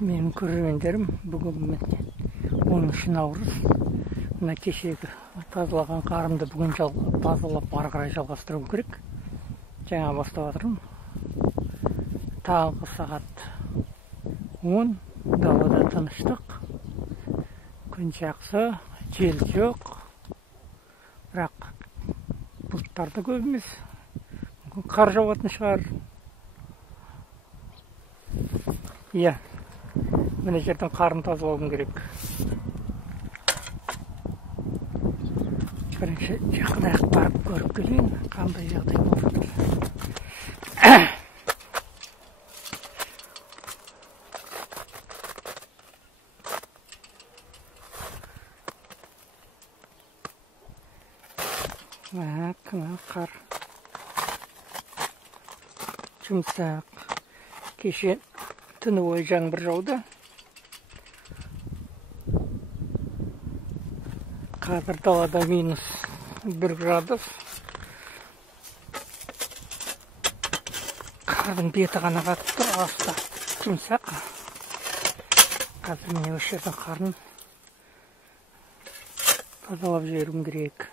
менің көрермендерім, бүгін 10 наурыз. Мына кешегі тазалаған қарымды бүгін тазалап ары қарай жалғастыруым керек. Жаңа бастап жатырмын. Таңғы сағат 10, далада тыныштық. Күн жақсы, жел жоқ. Бірақ бұлттар да көп емес. Қар жауатын шығар. Иә, мына жерден қарын тазалауым керек. Бірінші жақынырақ барып көріп келейін, қандай жағдай болып жатыр. Мына қар жұмсақ. Кеше түні бойы жаңбыр жауды. Қазір далада -1 градус. Қардың беті ғана қатып тұр, асты жұмсақ. Қазір міне осы жердің қарын тазалап жіберуім керек.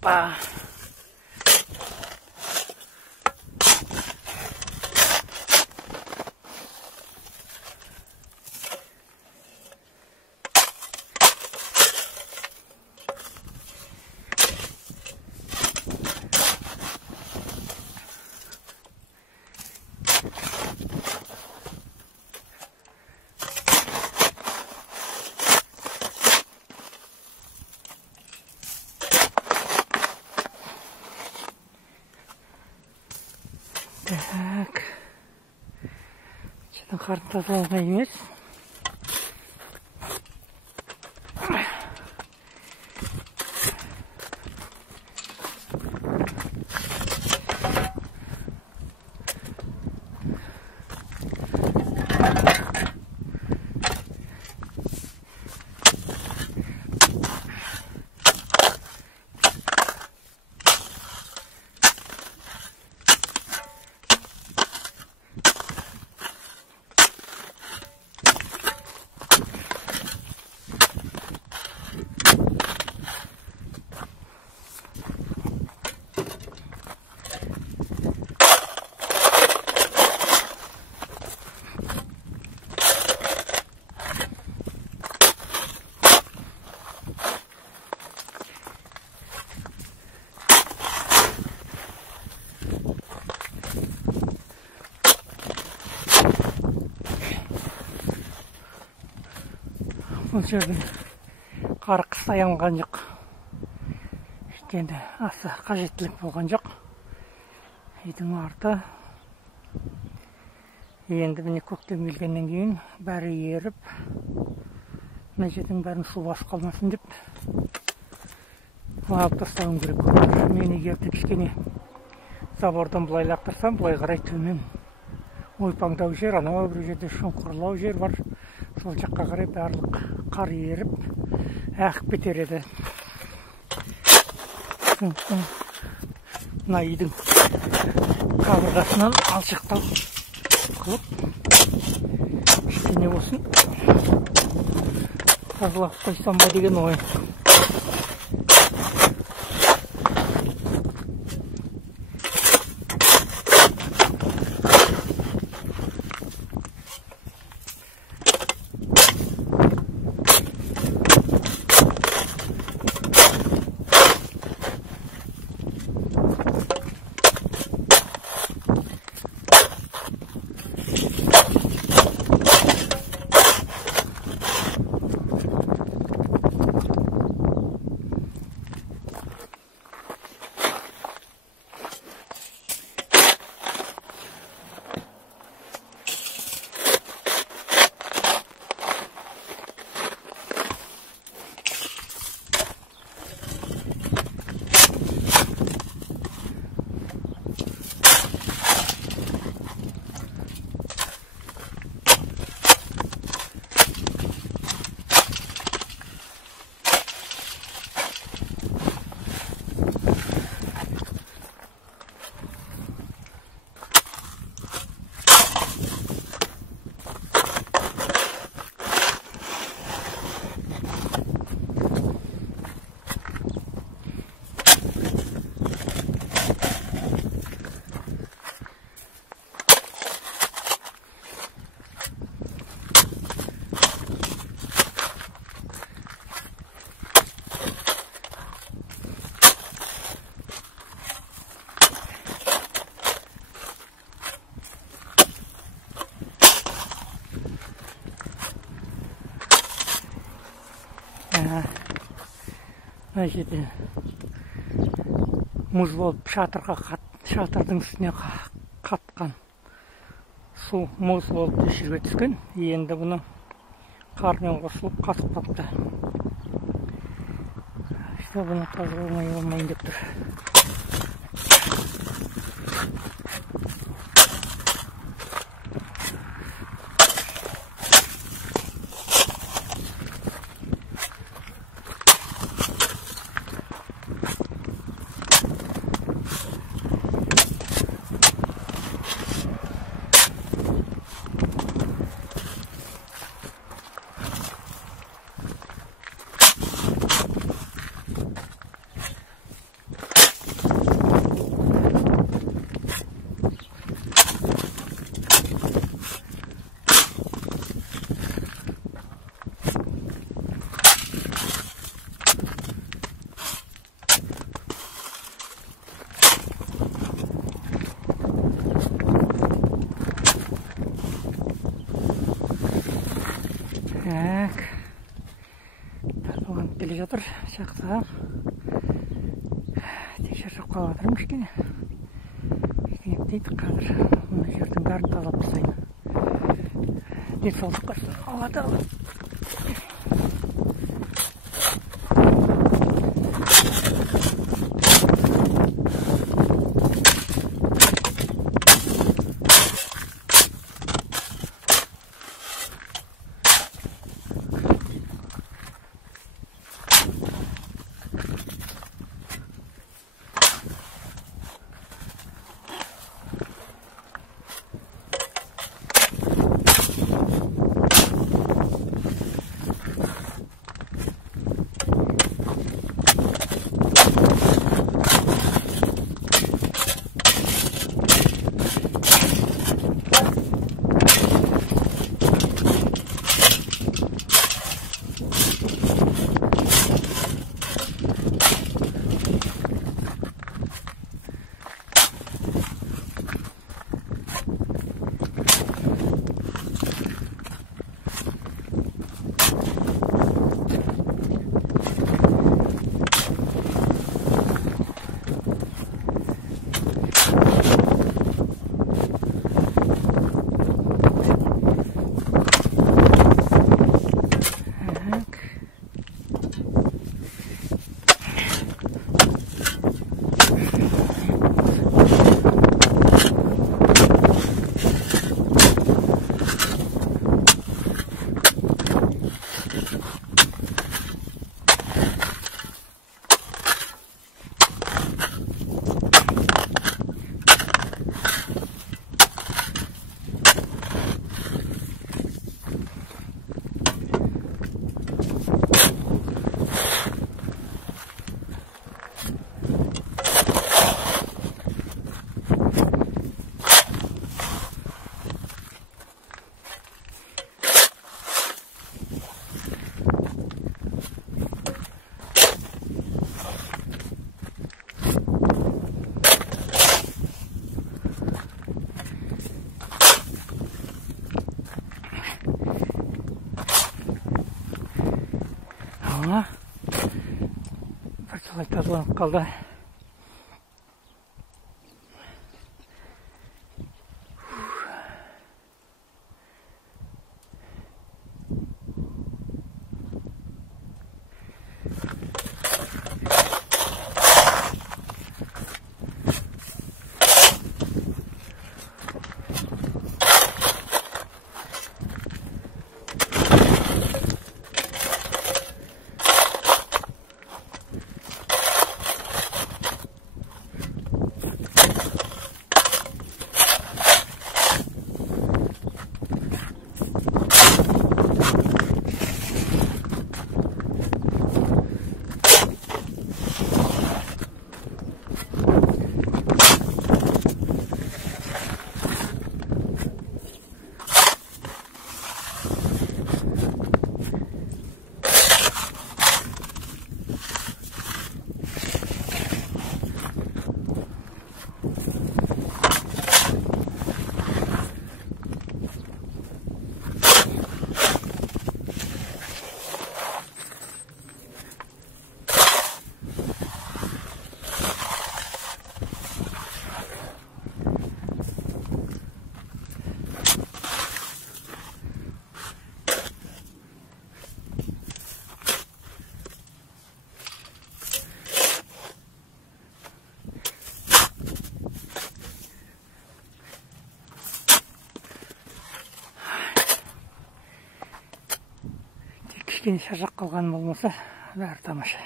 Опа! Так, что-то қарын тазалауға емес. Бұл жердің қар қыстай алынған жоқ. Енді аса қажеттілік болған жоқ. Үйдің арты. Енді міне көктем келгеннен кейін бәрі еріп, мына жердің бәрін су басып қалмасын деп алып тастауым керек. Мен егерде кішкене забордан былай лақтырсам, былай қарай төмен ойпаңдау жер, анау бір жерде шұңқырлау жер бар. Сол жаққа қарай барлық қар еріп, ағып кетер еді. Мына үйдің қабырғасынан алшақтау қылып, кішкене болсын тазалап қойсам ба деген ой. мына жерде мұз болып шатырдың үстіне қатқан су мұз болып жерге түскен. Енді бұны қармен қосылып қатып қалыпты. İşte bunu тазалау болмайын деп тұр. Келе жатыр жақта. Тексеріп қалып жатырмын кішкене. Дейді қазір мына жердің бәрін тазалап тастаймын. Денсаулыққа алады. Бірталай тазаланып қалды. кішкене шаршап қалған болмаса бәрі тамаша.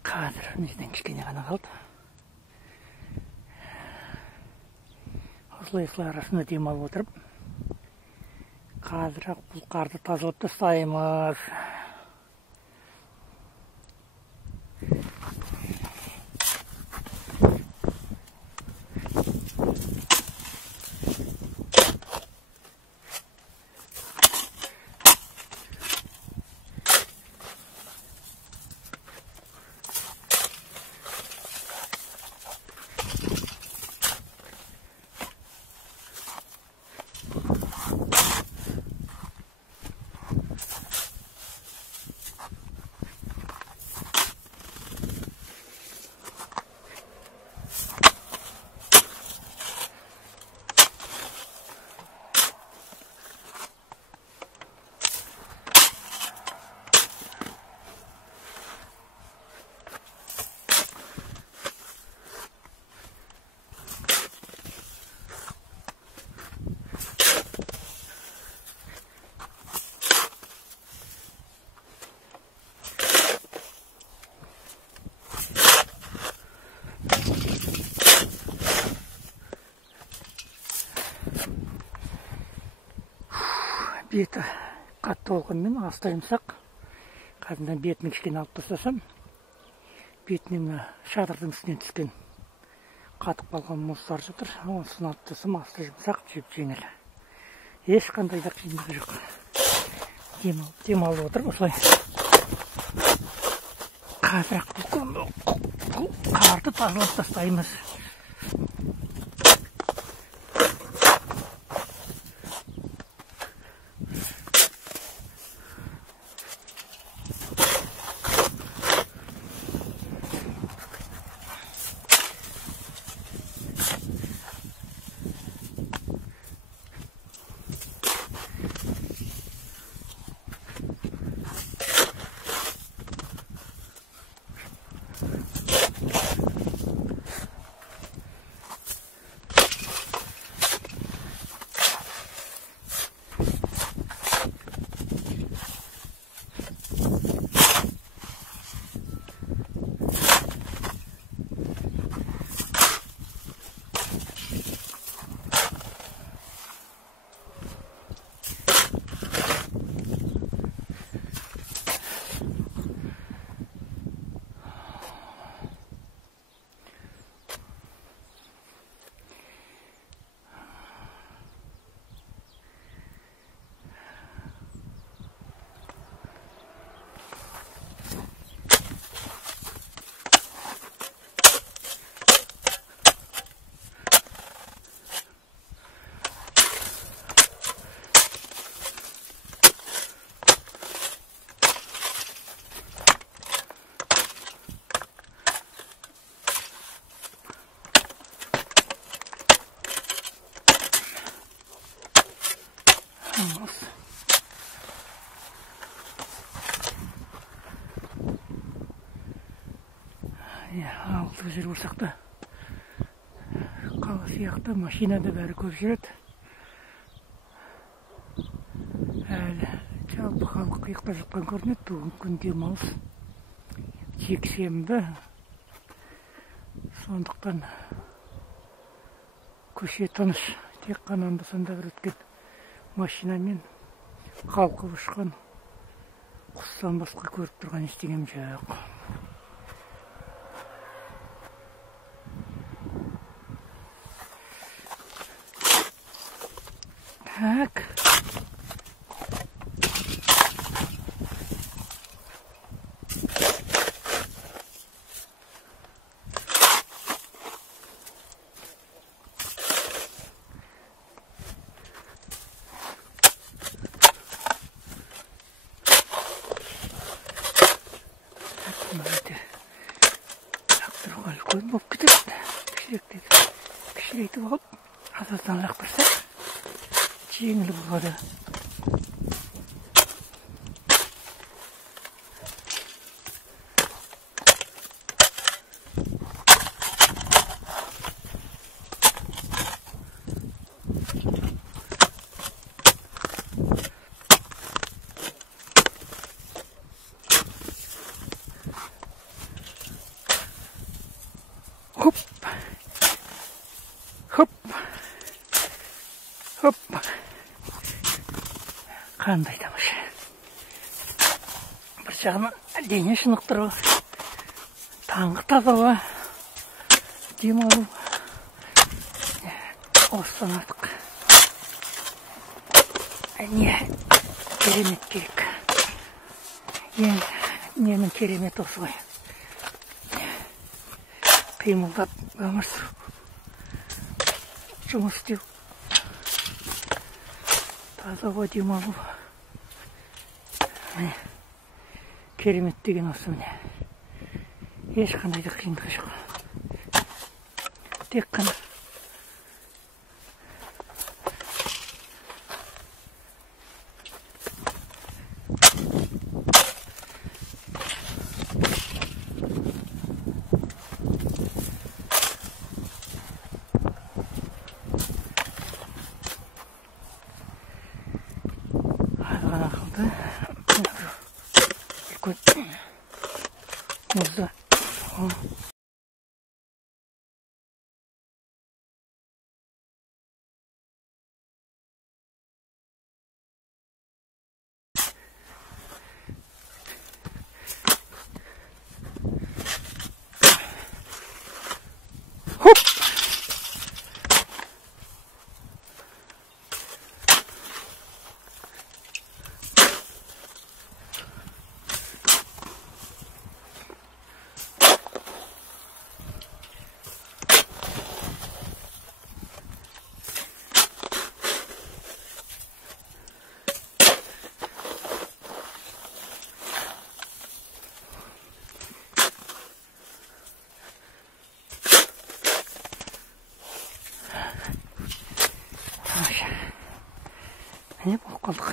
Қазір неден кішкене ғана қалды. Осылай арасында демалып отырып, қазір бұл қарды тазалап тастаймыз. Беті қатты болғанмен асты жұмсақ. Қазір бетін кішкене алып тастасам, бетінен шатырдың үстінен түскен қатып қалған мұздар жатыр. Осыны алып тастасам, асты жұмсақ, жеп-жеңіл. Ешқандай да қиындығы жоқ. Демалып отырып, осылай қазір қарды тазалап тастаймыз. Алты жер болсақ та қала сияқты машинада бәрі көп жүреді. Әлі жалпы халық ұйықтап жатқан көрінеді. Бүгін күн демалыс, жексенбі. Сондықтан көше тыныш. Тек қана анда-санда бір өткен машинамен қалқып ұшқан құстан басқа көріп тұрған ештеңем жоқ. Так. Трақтыруға үлкен болып кетеді. Кішірейтіп алып, азаздан лақтырсақ жеңіл болады. Хоп. Хоп. Хоп. Қандай тамаша. Бір жағынан дене шынықтыру, таңғы тазалау, демалу. Осыдан артық не керемет керек. Ненің керемет осы ғой. Қимылдап өмір сүру, жұмыс істеу, таза ауа демалу. Керемет деген осы міне. Ешқандай да қиындығы жоқ. Тек қана muza. Не болып қалдық.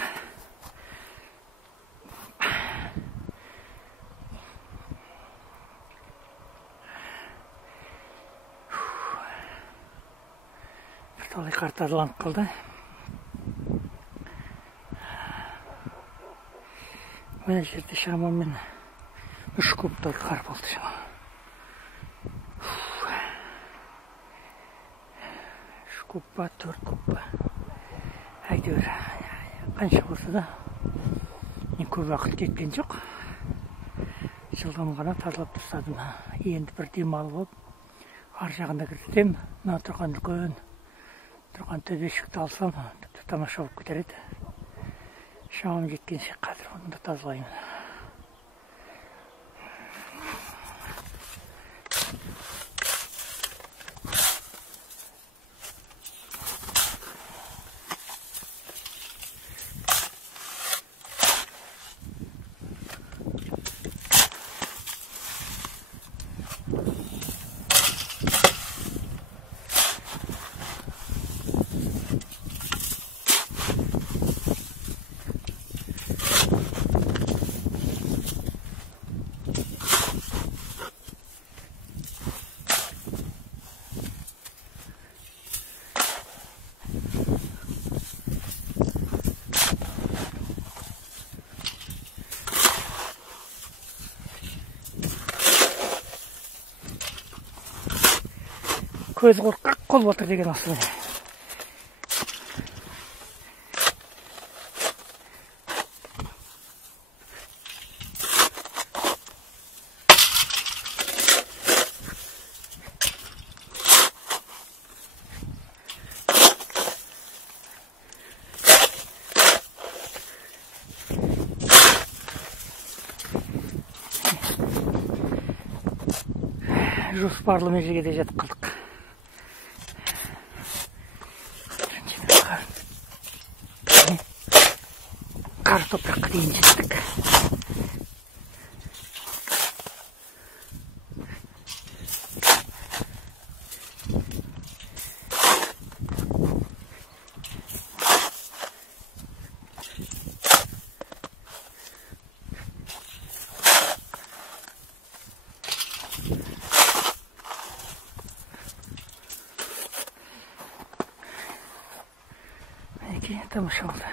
Бірталай қар тазаланып қалды. Мына жерде шамамен 3 кубтай қар болды шамамен. 3 куб па, 4 куб па. Әйтеуір қанша болса да көп уақыт кеткен жоқ. Жылдам ғана тазалап тастадым. Енді бір демалып алып, ар жағында кірсем, мына тұрған үлкен тұрған төбешікті алсам, тіпті тамаша болып кетер еді. Шамам жеткенше қазір оны да тазалаймын. Көз қорқақ қол отыр деген осы. Жоспарлы межеге жетіп қалдық. Қар топыраққа дейін жеттік. Мінекей тамаша болды.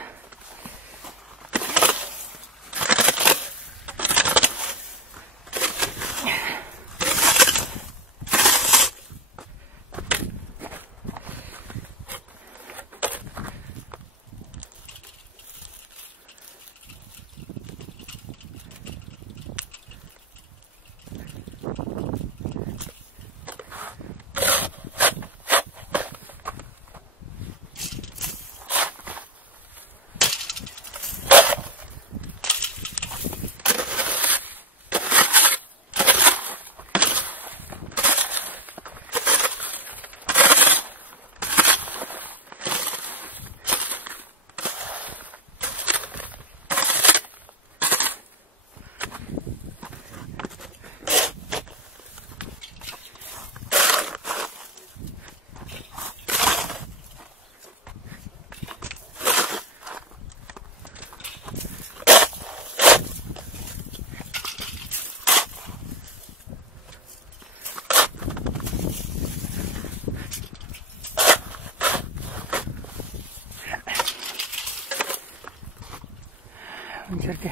жерде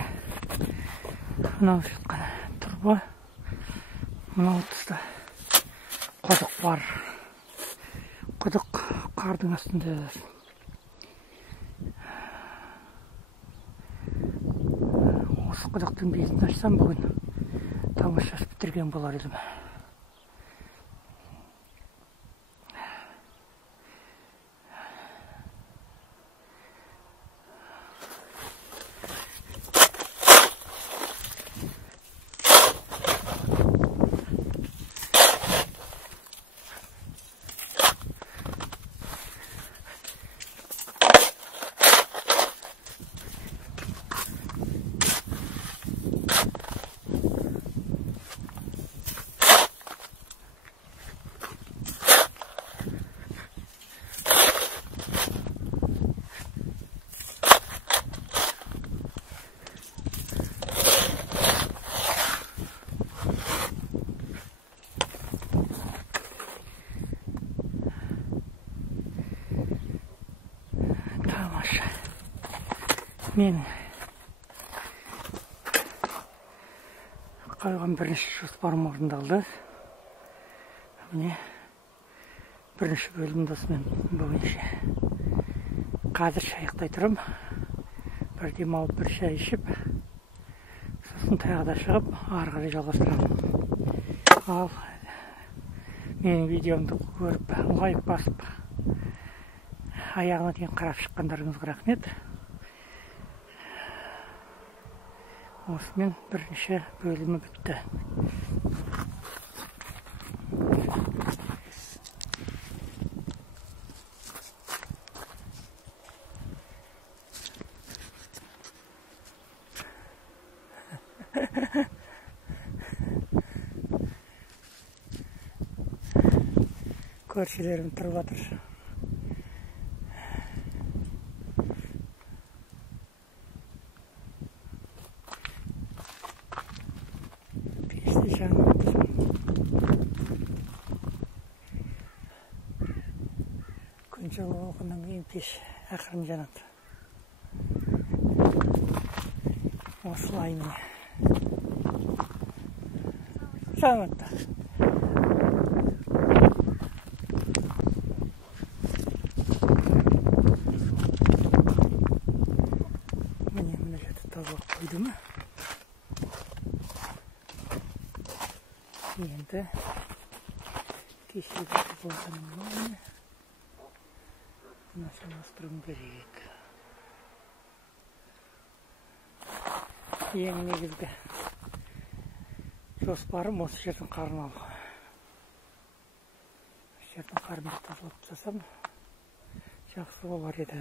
мынау жатқан тұрба, мынау тұста құдық бар. Құдық қардың астында. Осы құдықтың бетін ашсам бүгін тамашасы бітірген болар едім. Мен қойған бірінші жоспарым орындалды. Міне бірінші бөлімді осымен бүгінше. Қазір шайықтай тұрым. Бір демалып, бір шай ішіп, сосын тағы да шығып, ары қарай жалғастырамын. Ал менің видеомды көріп, лайк басып, аяғына дейін қарап шыққандарыңызға рахмет. Осымен бірінші бөлімі бітті. Көршілерім тұрып жатыр. Күн жылы болғаннан кейін пеш ақырын жанады. Осылай міне. Саламатта. Мына жерді тазалап қойдым. Енді кешегі болғанымнан нашаластырым керек. Ең негізгі жоспарым осы жердің қарын алу. Жердің қарын тазалап тастасам жақсы болар еді.